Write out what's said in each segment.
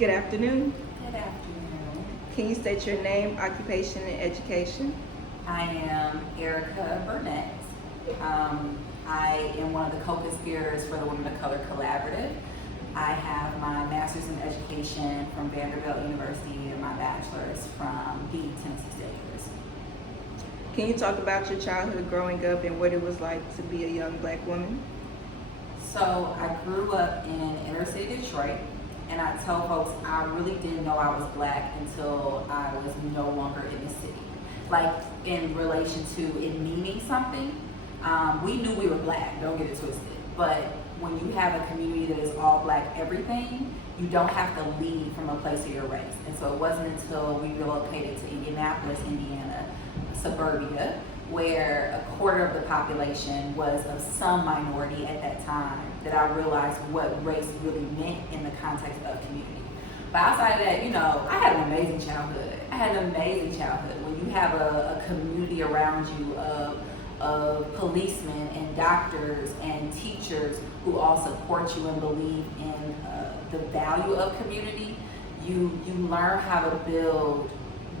Good afternoon. Good afternoon. Can you state your name, occupation, and education? I am Erika Burnett. I am one of the co-conspirators for the Women of Color Collaborative. I have my master's in education from Vanderbilt University and my bachelor's from the Tennessee State University. Can you talk about your childhood growing up and what it was like to be a young Black woman? So I grew up in inner city Detroit, and I tell folks I really didn't know I was Black until I was no longer in the city. Like in relation to it meaning something, we knew we were Black, don't get it twisted. But when you have a community that is all Black everything, you don't have to leave from a place of your race. And so it wasn't until we relocated to Indianapolis, Indiana, suburbia, where a quarter of the population was of some minority at that time, that I realized what race really meant in the context of community. But outside of that, I had an amazing childhood. When you have a community around you of policemen and doctors and teachers who all support you and believe in the value of community, you learn how to build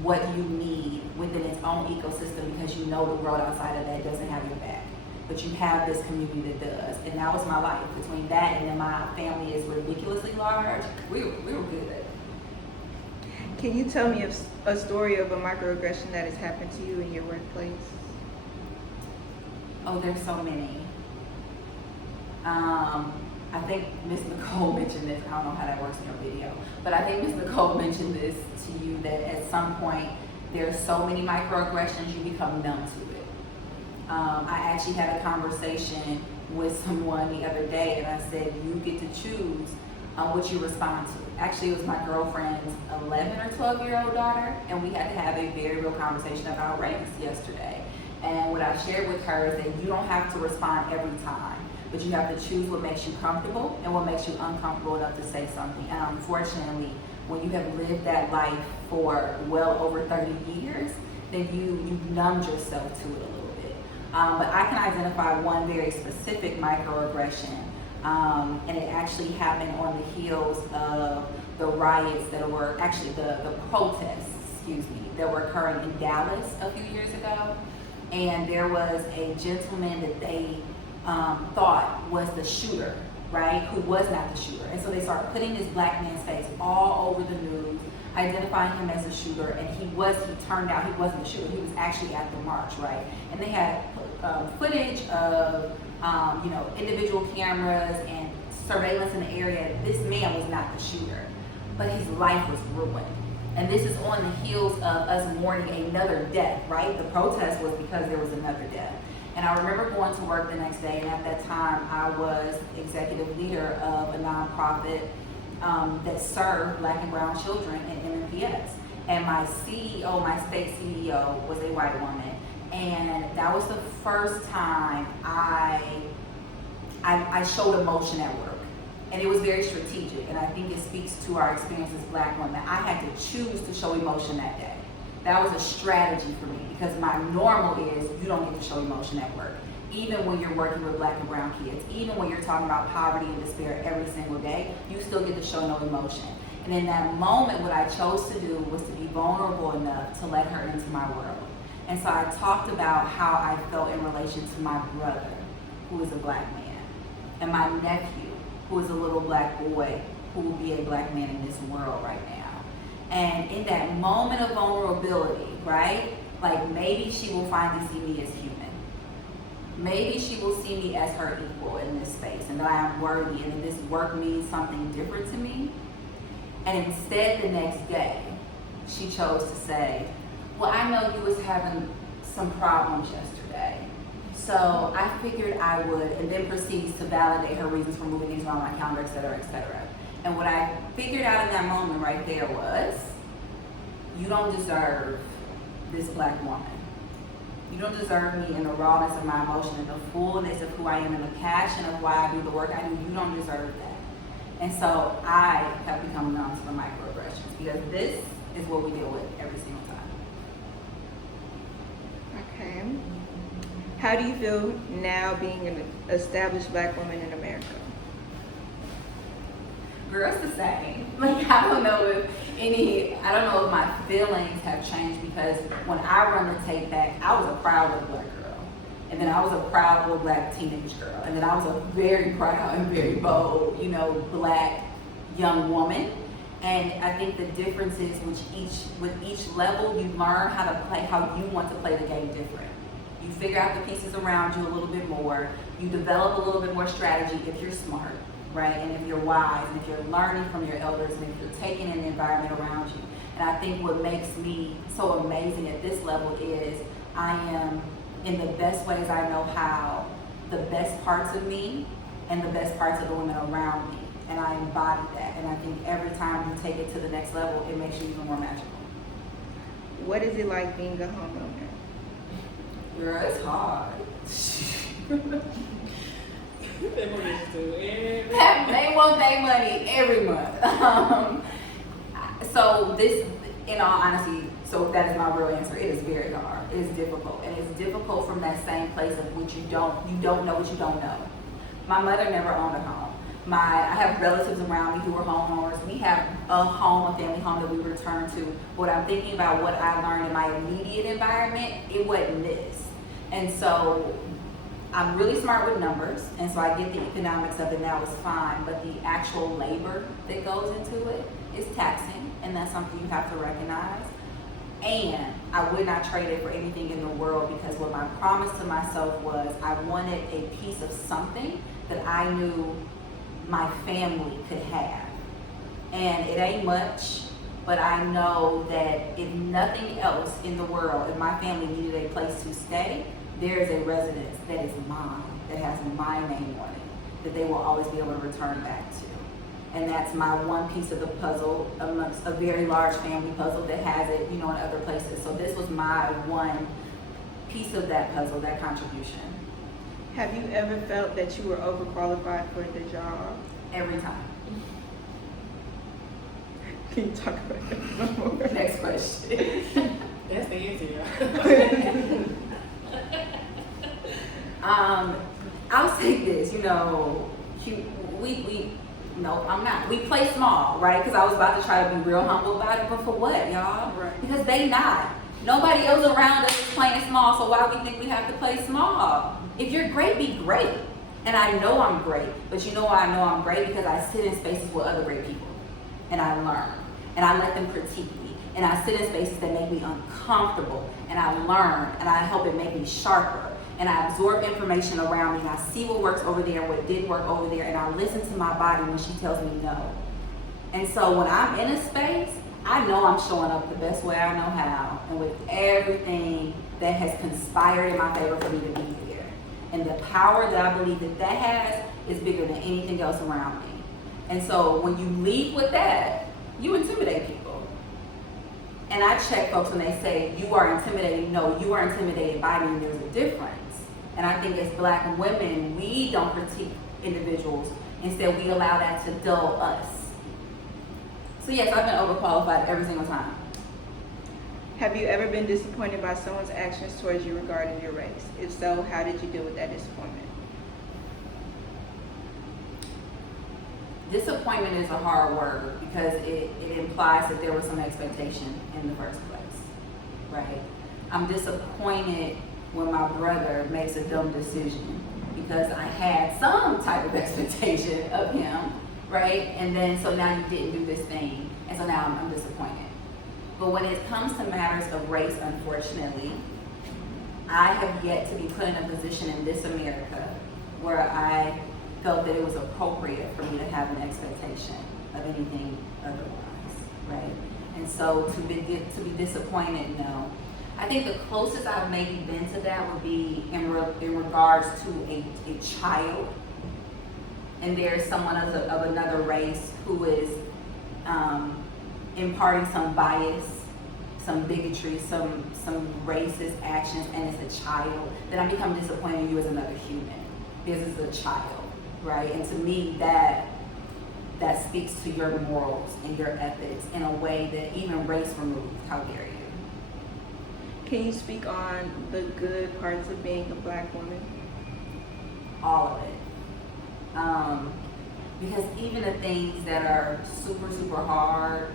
what you need within its own ecosystem, because you know the world outside of that doesn't have your back. But you have this community that does. And that was my life. Between that and then my family is ridiculously large, we were good. Can you tell me a story of a microaggression that has happened to you in your workplace? Oh, there's so many. I think Ms. Nicole mentioned this. I don't know how that works in your video, but I think Ms. Nicole mentioned this to you, that at some point there's so many microaggressions you become numb to it. I actually had a conversation with someone the other day, and I said, you get to choose what you respond to. Actually, it was my girlfriend's 11 or 12-year-old daughter, and we had to have a very real conversation about race yesterday. And what I shared with her is that you don't have to respond every time, but you have to choose what makes you comfortable and what makes you uncomfortable enough to say something. And unfortunately, when you have lived that life for well over 30 years, then you numbed yourself to it a little bit. But I can identify one very specific microaggression, and it actually happened on the heels of the riots that were, actually the protests, that were occurring in Dallas a few years ago. And there was a gentleman that they thought was the shooter, right, who was not the shooter. And so they started putting this Black man's face all over the news, identifying him as a shooter, and he turned out he wasn't the shooter. He was actually at the march, right? And they had footage of, individual cameras and surveillance in the area. This man was not the shooter, but his life was ruined. And this is on the heels of us mourning another death, right? The protest was because there was another death. And I remember going to work the next day, and at that time I was executive leader of a nonprofit that served Black and brown children in MPS. And my CEO, my state CEO, was a white woman. And that was the first time I showed emotion at work. And it was very strategic, and I think it speaks to our experience as Black women. I had to choose to show emotion that day. That was a strategy for me, because my normal is you don't get to show emotion at work. Even when you're working with Black and brown kids, even when you're talking about poverty and despair every single day, you still get to show no emotion. And in that moment, what I chose to do was to be vulnerable enough to let her into my world. And so I talked about how I felt in relation to my brother, who is a Black man, and my nephew, who is a little Black boy who will be a Black man in this world right now. And in that moment of vulnerability, right? Like, maybe she will finally see me as human. Maybe she will see me as her equal in this space, and that I am worthy, and that this work means something different to me. And instead, the next day, she chose to say, well, I know you was having some problems yesterday, so I figured I would, and then proceeds to validate her reasons for moving things around my calendar, et cetera, et cetera. And what I figured out in that moment right there was, you don't deserve this Black woman. You don't deserve me in the rawness of my emotion, and the fullness of who I am, and the passion of why I do the work I do. You don't deserve that. And so I have become numb to the microaggressions, because this is what we deal with every single time. Okay. How do you feel now being an established Black woman in America? Girl, it's the same. Like, I don't know if my feelings have changed, because when I run the tape back, I was a proud little black girl. And then I was a proud little black teenage girl. And then I was a very proud and very bold, black young woman. And I think the difference is with each level, you learn how to play, how you want to play the game different. You figure out the pieces around you a little bit more. You develop a little bit more strategy if you're smart, right? And if you're wise, and if you're learning from your elders, and if you're taking in the environment around you. And I think what makes me so amazing at this level is I am, in the best ways I know how, the best parts of me and the best parts of the women around me. And I embody that. And I think every time you take it to the next level, it makes you even more magical. What is it like being a homeowner? Girl, it's hard. They want their money every month. So this, in all honesty, so that is my real answer. It is very hard. It is difficult. And it's difficult from that same place of which you don't know what you don't know. My mother never owned a home. I have relatives around me who are homeowners. We have a family home that we return to. What I'm thinking about, what I learned in my immediate environment, it wasn't this. And so I'm really smart with numbers, and so I get the economics of it now, it's fine, but the actual labor that goes into it is taxing, and that's something you have to recognize. And I would not trade it for anything in the world, because what my promise to myself was, I wanted a piece of something that I knew my family could have. And it ain't much, but I know that if nothing else in the world, if my family needed a place to stay, there is a residence that is mine, that has my name on it, that they will always be able to return back to. And that's my one piece of the puzzle amongst a very large family puzzle that has it, in other places. So this was my one piece of that puzzle, that contribution. Have you ever felt that you were overqualified for the job? Every time. Can you talk about that some more? Next question. That's the answer. I'll say this, no, I'm not. We play small, right? Because I was about to try to be real humble about it, but for what, y'all? Right. Because they not. Nobody else around us is playing small, so why we think we have to play small? If you're great, be great. And I know I'm great, but you know why I know I'm great? Because I sit in spaces with other great people, and I learn, and I let them critique me, and I sit in spaces that make me uncomfortable, and I learn, and I help it make me sharper, and I absorb information around me, and I see what works over there and what didn't work over there, and I listen to my body when she tells me no. And so when I'm in a space, I know I'm showing up the best way I know how, and with everything that has conspired in my favor for me to be there. And the power that I believe that has is bigger than anything else around me. And so when you lead with that, you intimidate people. And I check folks when they say, you are intimidating. No, you are intimidated by me, and there's a difference. And I think as Black women, we don't critique individuals. Instead, we allow that to dull us. So yes, I've been overqualified every single time. Have you ever been disappointed by someone's actions towards you regarding your race? If so, how did you deal with that disappointment? Disappointment is a hard word because it implies that there was some expectation in the first place, right? I'm disappointed when my brother makes a dumb decision because I had some type of expectation of him, right? And then, so now you didn't do this thing, and so now I'm disappointed. But when it comes to matters of race, unfortunately, I have yet to be put in a position in this America where I felt that it was appropriate for me to have an expectation of anything otherwise, right? And so to be disappointed, no. I think the closest I've maybe been to that would be in regards to a child, and there's someone of another race who is imparting some bias, some bigotry, some racist actions, and it's a child, then I become disappointed in you as another human because it's a child, right? And to me, that speaks to your morals and your ethics in a way that even race removed. How dare you? Can you speak on the good parts of being a Black woman? All of it. Because even the things that are super, super hard,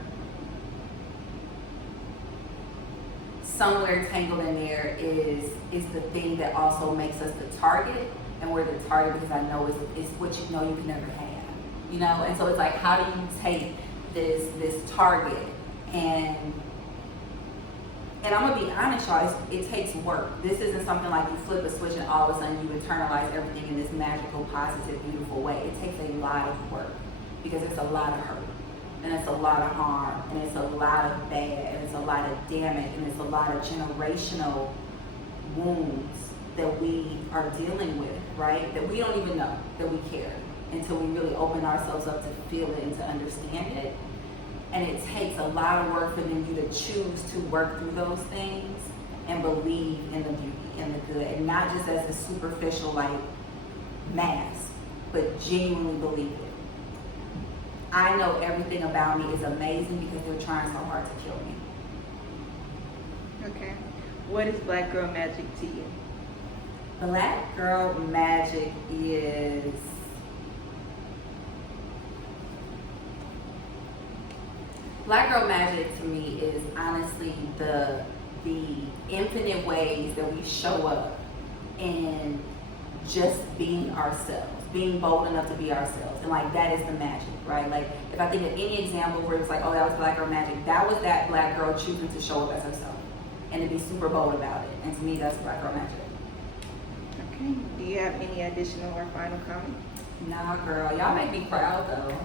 somewhere tangled in there is the thing that also makes us the target. And we're the target because I know it's what you know you can never have. You know? And so it's like, how do you take this target and I'm gonna be honest, y'all, it takes work. This isn't something like you flip a switch and all of a sudden you internalize everything in this magical, positive, beautiful way. It takes a lot of work because it's a lot of hurt and it's a lot of harm and it's a lot of bad and it's a lot of damage and it's a lot of generational wounds that we are dealing with, right? That we don't even know that we carry until we really open ourselves up to feel it and to understand it. And it takes a lot of work for you to choose to work through those things and believe in the beauty and the good, and not just as a superficial like mask, but genuinely believe it. I know everything about me is amazing because they're trying so hard to kill me. Okay. What is Black Girl Magic to you? Black Girl Magic is Black Girl Magic to me is honestly the infinite ways that we show up in just being ourselves, being bold enough to be ourselves. And like that is the magic, right? Like if I think of any example where it's like, oh, that was Black Girl Magic, that was that Black girl choosing to show up as herself and to be super bold about it. And to me, that's Black Girl Magic. Okay. Do you have any additional or final comments? Nah, girl, y'all make me proud though.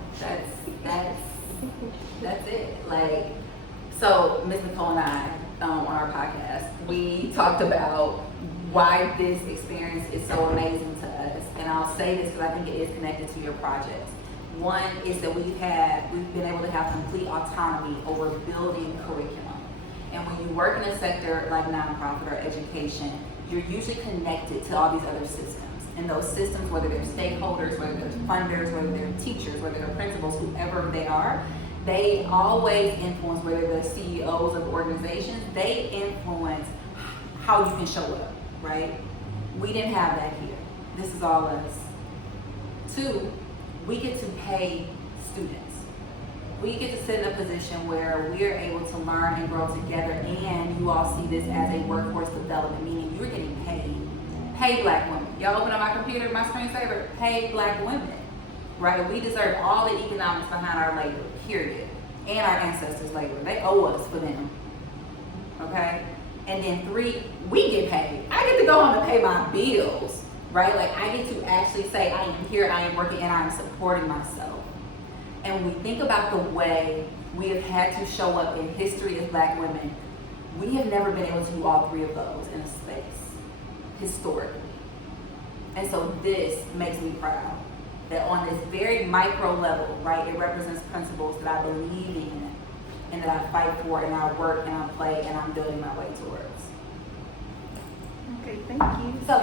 That's it. Like, so Ms. Nicole and I, on our podcast, we talked about why this experience is so amazing to us. And I'll say this because I think it is connected to your projects. One is that we've been able to have complete autonomy over building curriculum. And when you work in a sector like nonprofit or education, you're usually connected to all these other systems. And those systems, whether they're stakeholders, whether they're funders, whether they're teachers, whether they're principals, whoever they are, they always influence, whether they're CEOs of organizations, they influence how you can show up, right? We didn't have that here. This is all us. Two, we get to pay students. We get to sit in a position where we're able to learn and grow together, and you all see this as a workforce development, meaning you're getting paid. Pay Black women. Y'all open up my computer, my screensaver, pay Black women, right? We deserve all the economics behind our labor, period. And our ancestors' labor. They owe us for them, okay? And then three, we get paid. I get to go home and pay my bills, right? Like I get to actually say, I am here, I am working, and I am supporting myself. And when we think about the way we have had to show up in history as Black women, we have never been able to do all three of those in a space, historically. And so this makes me proud that on this very micro level, right, it represents principles that I believe in and that I fight for and I work and I play and I'm building my way towards. Okay, thank you. So